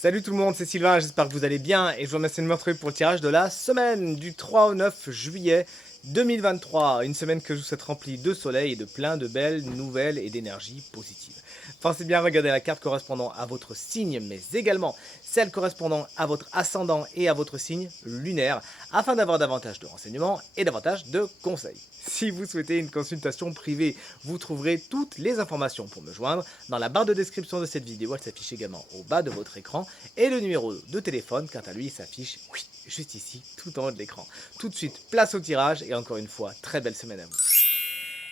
Salut tout le monde, c'est Sylvain, j'espère que vous allez bien et je vous remercie de me retrouver pour le tirage de la semaine du 3 au 9 juillet 2023. Une semaine que je vous souhaite remplie de soleil et de plein de belles nouvelles et d'énergie positive. Pensez bien à regarder la carte correspondant à votre signe, mais également celle correspondant à votre ascendant et à votre signe lunaire, afin d'avoir davantage de renseignements et davantage de conseils. Si vous souhaitez une consultation privée, vous trouverez toutes les informations pour me joindre dans la barre de description de cette vidéo. Elle s'affiche également au bas de votre écran. Et le numéro de téléphone, quant à lui, s'affiche juste ici, tout en haut de l'écran. Tout de suite, place au tirage et encore une fois, très belle semaine à vous.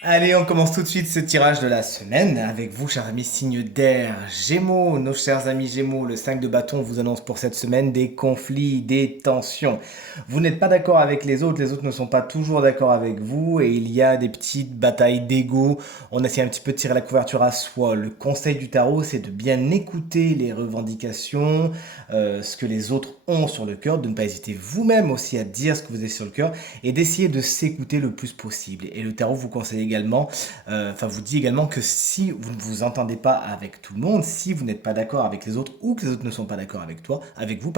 Allez, on commence tout de suite ce tirage de la semaine avec vous, chers amis signes d'air, Gémeaux. Nos chers amis Gémeaux, le 5 de bâton vous annonce pour cette semaine des conflits, des tensions. Vous n'êtes pas d'accord avec les autres ne sont pas toujours d'accord avec vous et il y a des petites batailles d'ego. On essaie un petit peu de tirer la couverture à soi. Le conseil du tarot, c'est de bien écouter les revendications, ce que les autres ont sur le cœur, de ne pas hésiter vous-même aussi à dire ce que vous avez sur le cœur et d'essayer de s'écouter le plus possible. Et le tarot vous conseille également, vous dit également que si vous ne vous entendez pas avec tout le monde, si vous n'êtes pas d'accord avec les autres ou que les autres ne sont pas d'accord avec vous,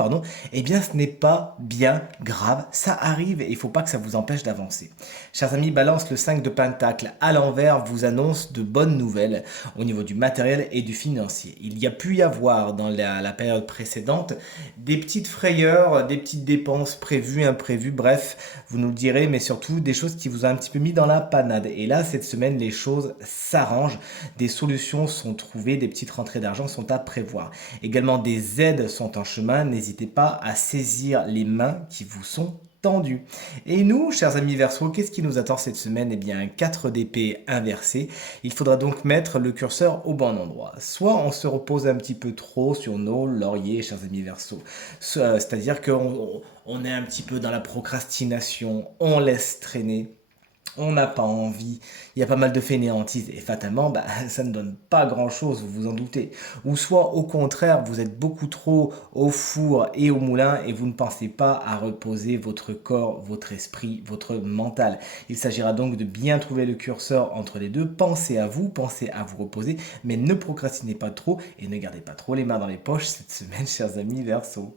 eh bien ce n'est pas bien grave, ça arrive et il ne faut pas que ça vous empêche d'avancer. Chers amis, Balance, le 5 de Pentacle à l'envers vous annonce de bonnes nouvelles au niveau du matériel et du financier. Il y a pu y avoir dans la période précédente des petites frayeurs, des petites dépenses prévues, imprévues, bref, vous nous le direz, mais surtout des choses qui vous ont un petit peu mis dans la panade. Et là, cette semaine, les choses s'arrangent, des solutions sont trouvées, des petites rentrées d'argent sont à prévoir. Également, des aides sont en chemin, n'hésitez pas à saisir les mains qui vous sont tendu. Et nous, chers amis Verseau, qu'est-ce qui nous attend cette semaine? Eh bien, un 4 d'épée inversé. Il faudra donc mettre le curseur au bon endroit. Soit on se repose un petit peu trop sur nos lauriers, chers amis Verseau. C'est-à-dire qu'on est un petit peu dans la procrastination, on laisse traîner. On n'a pas envie, il y a pas mal de fainéantise et fatalement, ça ne donne pas grand-chose, vous vous en doutez. Ou soit au contraire, vous êtes beaucoup trop au four et au moulin et vous ne pensez pas à reposer votre corps, votre esprit, votre mental. Il s'agira donc de bien trouver le curseur entre les deux, pensez à vous reposer, mais ne procrastinez pas trop et ne gardez pas trop les mains dans les poches cette semaine, chers amis Verseau.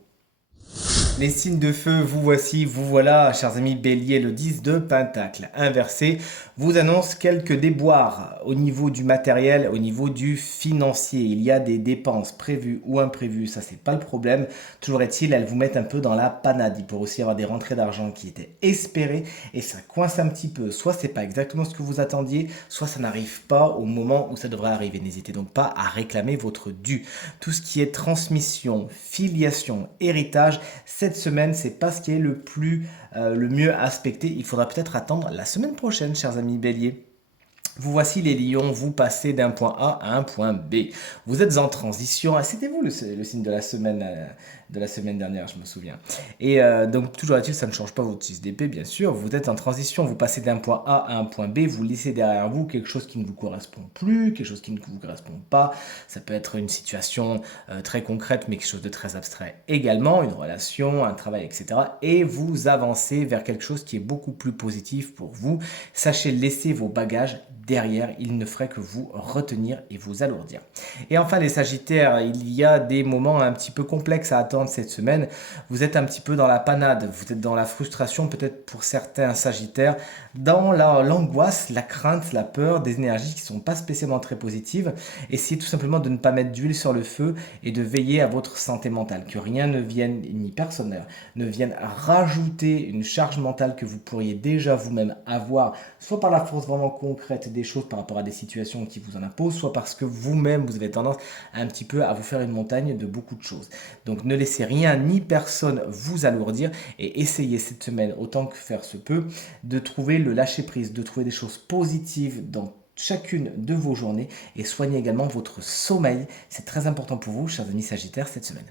Les signes de feu, vous voici, vous voilà, chers amis Bélier, le 10 de Pentacle inversé vous annonce quelques déboires au niveau du matériel, au niveau du financier. Il y a des dépenses prévues ou imprévues, ça c'est pas le problème. Toujours est-il, elles vous mettent un peu dans la panade. Il pourrait aussi y avoir des rentrées d'argent qui étaient espérées et ça coince un petit peu. Soit c'est pas exactement ce que vous attendiez, soit ça n'arrive pas au moment où ça devrait arriver. N'hésitez donc pas à réclamer votre dû. Tout ce qui est transmission, filiation, héritage, cette semaine, c'est pas ce qui est le mieux aspecté. Il faudra peut-être attendre la semaine prochaine, chers amis Bélier. Vous voici les lions, vous passez d'un point A à un point B. Vous êtes en transition. Ah, c'était vous le signe de la semaine dernière, je me souviens. Et donc, toujours est-il, ça ne change pas votre 6 d'épée, bien sûr. Vous êtes en transition, vous passez d'un point A à un point B, vous laissez derrière vous quelque chose qui ne vous correspond plus, quelque chose qui ne vous correspond pas. Ça peut être une situation très concrète, mais quelque chose de très abstrait également, une relation, un travail, etc. Et vous avancez vers quelque chose qui est beaucoup plus positif pour vous. Sachez laisser vos bagages derrière, il ne ferait que vous retenir et vous alourdir. Et enfin les Sagittaires, il y a des moments un petit peu complexes à attendre cette semaine. Vous êtes un petit peu dans la panade, vous êtes dans la frustration peut-être pour certains Sagittaires, dans l'angoisse, la crainte, la peur, des énergies qui ne sont pas spécialement très positives. Essayez tout simplement de ne pas mettre d'huile sur le feu et de veiller à votre santé mentale, que rien ne vienne, ni personne ne vienne rajouter une charge mentale que vous pourriez déjà vous-même avoir, soit par la force vraiment concrète des choses par rapport à des situations qui vous en imposent, soit parce que vous-même vous avez tendance un petit peu à vous faire une montagne de beaucoup de choses. Donc ne laissez rien ni personne vous alourdir et essayez cette semaine autant que faire se peut de trouver le lâcher prise, de trouver des choses positives dans chacune de vos journées et soignez également votre sommeil. C'est très important pour vous, chers amis Sagittaires, cette semaine.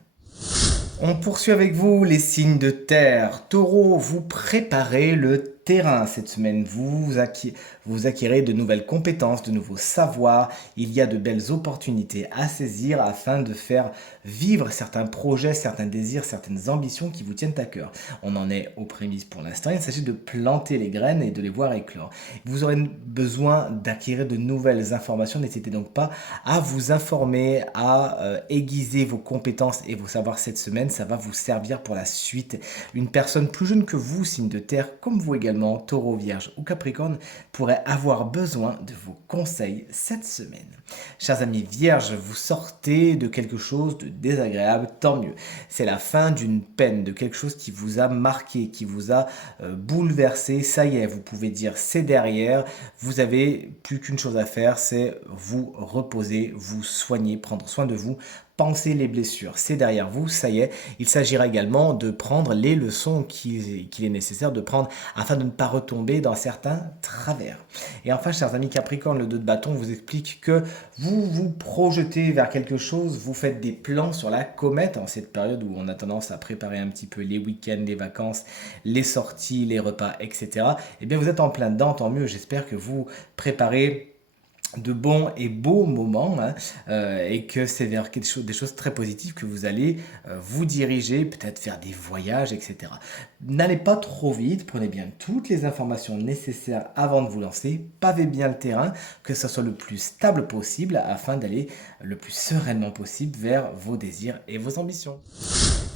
On poursuit avec vous les signes de terre. Taureau, vous préparez le terrain cette semaine. Vous acquérez de nouvelles compétences, de nouveaux savoirs. Il y a de belles opportunités à saisir afin de faire vivre certains projets, certains désirs, certaines ambitions qui vous tiennent à cœur. On en est aux prémices pour l'instant. Il s'agit de planter les graines et de les voir éclore. Vous aurez besoin d'acquérir de nouvelles informations. N'hésitez donc pas à vous informer, à aiguiser vos compétences et vos savoirs cette semaine. Ça va vous servir pour la suite. Une personne plus jeune que vous, signe de terre, comme vous également, Taureau, Vierge ou Capricorne, pourrait avoir besoin de vos conseils cette semaine. Chers amis Vierges, vous sortez de quelque chose de désagréable, tant mieux. C'est la fin d'une peine, de quelque chose qui vous a marqué, qui vous a bouleversé. Ça y est, vous pouvez dire c'est derrière. Vous avez plus qu'une chose à faire, c'est vous reposer, vous soigner, prendre soin de vous. Pensez les blessures, c'est derrière vous, ça y est. Il s'agira également de prendre les leçons qu'il est nécessaire de prendre afin de ne pas retomber dans certains travers. Et enfin, chers amis Capricorne, le 2 de bâton vous explique que vous vous projetez vers quelque chose, vous faites des plans sur la comète en cette période où on a tendance à préparer un petit peu les week-ends, les vacances, les sorties, les repas, etc. Eh bien, vous êtes en plein dedans, tant mieux. J'espère que vous préparez de bons et beaux moments et que c'est vers des choses très positives que vous allez vous diriger, peut-être faire des voyages, etc. N'allez pas trop vite, prenez bien toutes les informations nécessaires avant de vous lancer, pavez bien le terrain, que ce soit le plus stable possible afin d'aller le plus sereinement possible vers vos désirs et vos ambitions.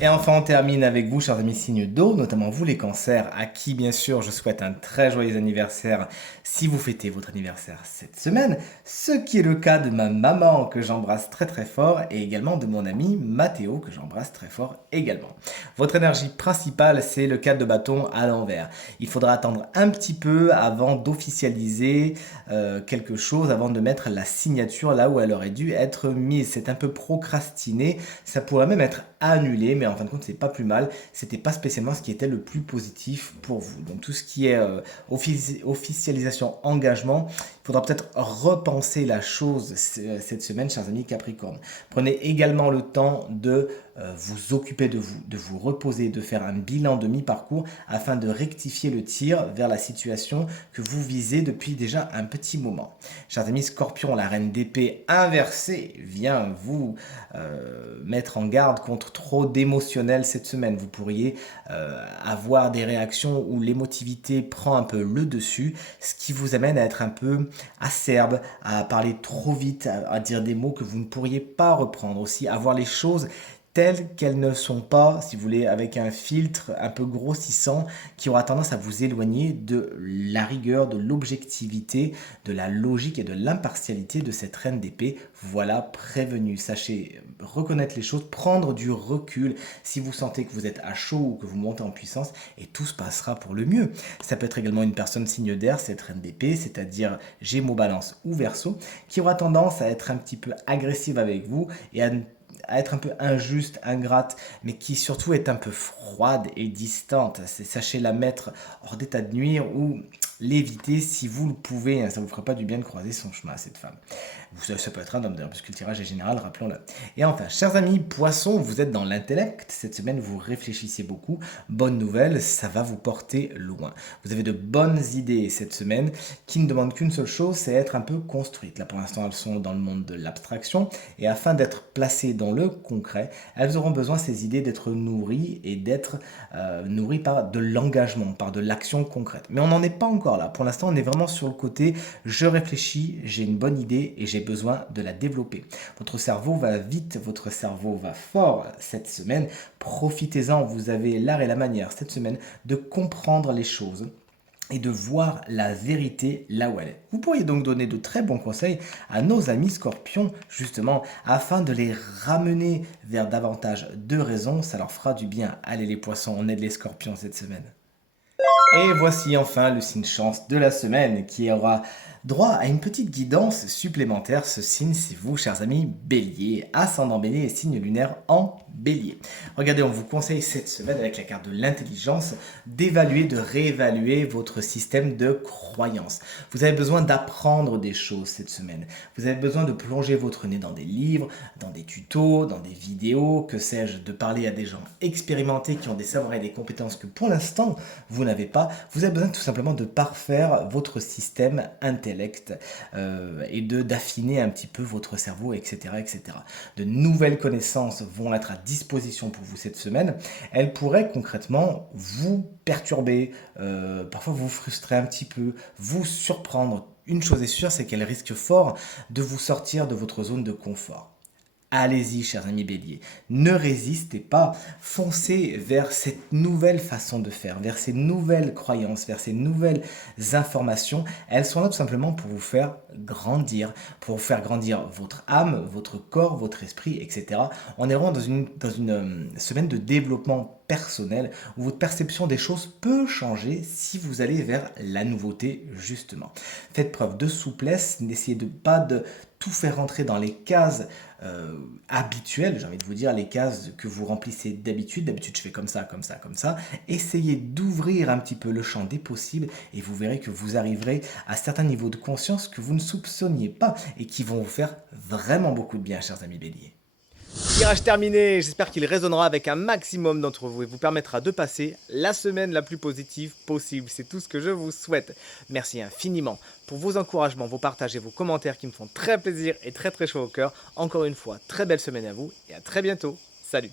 Et enfin, on termine avec vous, chers amis signes d'eau, notamment vous les cancers, à qui bien sûr je souhaite un très joyeux anniversaire si vous fêtez votre anniversaire cette semaine, ce qui est le cas de ma maman que j'embrasse très très fort et également de mon ami Mathéo que j'embrasse très fort également. Votre énergie principale, c'est le 4 de bâton à l'envers. Il faudra attendre un petit peu avant d'officialiser quelque chose, avant de mettre la signature là où elle aurait dû être mise. C'est un peu procrastiné, ça pourrait même être annulé, mais en fin de compte, c'est pas plus mal. C'était pas spécialement ce qui était le plus positif pour vous. Donc tout ce qui est officialisation, engagement, il faudra peut-être repenser la chose cette semaine, chers amis Capricorne. Prenez également le temps de vous occuper de vous reposer, de faire un bilan de mi-parcours afin de rectifier le tir vers la situation que vous visez depuis déjà un petit moment. Chers amis Scorpion, la reine d'épée inversée vient vous mettre en garde contre trop d'émotionnel cette semaine. Vous pourriez avoir des réactions où l'émotivité prend un peu le dessus, ce qui vous amène à être un peu acerbe, à parler trop vite, à dire des mots que vous ne pourriez pas reprendre. Aussi, à voir les choses telles qu'elles ne sont pas, si vous voulez, avec un filtre un peu grossissant qui aura tendance à vous éloigner de la rigueur, de l'objectivité, de la logique et de l'impartialité de cette reine d'épée. Voilà, prévenu. Sachez reconnaître les choses, prendre du recul si vous sentez que vous êtes à chaud ou que vous montez en puissance et tout se passera pour le mieux. Ça peut être également une personne signe d'air, cette reine d'épée, c'est-à-dire Gémeaux, Balance ou Verseau, qui aura tendance à être un petit peu agressive avec vous et à être un peu injuste, ingrate, mais qui surtout est un peu froide et distante. Sachez la mettre hors d'état de nuire ou l'éviter si vous le pouvez. Ça ne vous fera pas du bien de croiser son chemin à cette femme. Ça peut être un homme d'ailleurs, puisque le tirage est général, rappelons-le. Et enfin, chers amis poissons, vous êtes dans l'intellect. Cette semaine, vous réfléchissez beaucoup. Bonne nouvelle, ça va vous porter loin. Vous avez de bonnes idées cette semaine qui ne demandent qu'une seule chose, c'est être un peu construites. Là, pour l'instant, elles sont dans le monde de l'abstraction. Et afin d'être placées dans le concret, elles auront besoin, ces idées, d'être nourries et d'être nourries par de l'engagement, par de l'action concrète. Mais on n'en est pas encore là. Pour l'instant, on est vraiment sur le côté je réfléchis, j'ai une bonne idée et j'ai besoin de la développer. Votre cerveau va vite, votre cerveau va fort cette semaine. Profitez-en, vous avez l'art et la manière cette semaine de comprendre les choses et de voir la vérité là où elle est. Vous pourriez donc donner de très bons conseils à nos amis scorpions, justement, afin de les ramener vers davantage de raisons. Ça leur fera du bien. Allez les poissons, on aide les scorpions cette semaine. Et voici enfin le signe chance de la semaine qui aura droit à une petite guidance supplémentaire. Ce signe, c'est vous, chers amis béliers, ascendant bélier et signe lunaire en Bélier. Regardez, on vous conseille cette semaine avec la carte de l'intelligence d'évaluer, de réévaluer votre système de croyances. Vous avez besoin d'apprendre des choses cette semaine. Vous avez besoin de plonger votre nez dans des livres, dans des tutos, dans des vidéos, que sais-je, de parler à des gens expérimentés qui ont des savoirs et des compétences que pour l'instant vous n'avez pas. Vous avez besoin tout simplement de parfaire votre système intellect et d'affiner un petit peu votre cerveau, etc., etc. De nouvelles connaissances vont être à disposition pour vous cette semaine. Elles pourraient concrètement vous perturber, parfois vous frustrer un petit peu, vous surprendre. Une chose est sûre, c'est qu'elles risquent fort de vous sortir de votre zone de confort. Allez-y, chers amis béliers, ne résistez pas, foncez vers cette nouvelle façon de faire, vers ces nouvelles croyances, vers ces nouvelles informations. Elles sont là tout simplement pour vous faire grandir votre âme, votre corps, votre esprit, etc. On est vraiment dans une semaine de développement personnel où votre perception des choses peut changer si vous allez vers la nouveauté, justement. Faites preuve de souplesse, n'essayez pas de tout faire rentrer dans les cases habituelles, j'ai envie de vous dire, les cases que vous remplissez d'habitude. D'habitude, je fais comme ça, comme ça, comme ça. Essayez d'ouvrir un petit peu le champ des possibles et vous verrez que vous arriverez à certains niveaux de conscience que vous ne soupçonniez pas et qui vont vous faire vraiment beaucoup de bien, chers amis béliers. Tirage terminé, j'espère qu'il résonnera avec un maximum d'entre vous et vous permettra de passer la semaine la plus positive possible. C'est tout ce que je vous souhaite. Merci infiniment pour vos encouragements, vos partages et vos commentaires qui me font très plaisir et très chaud au cœur. Encore une fois, très belle semaine à vous et à très bientôt. Salut!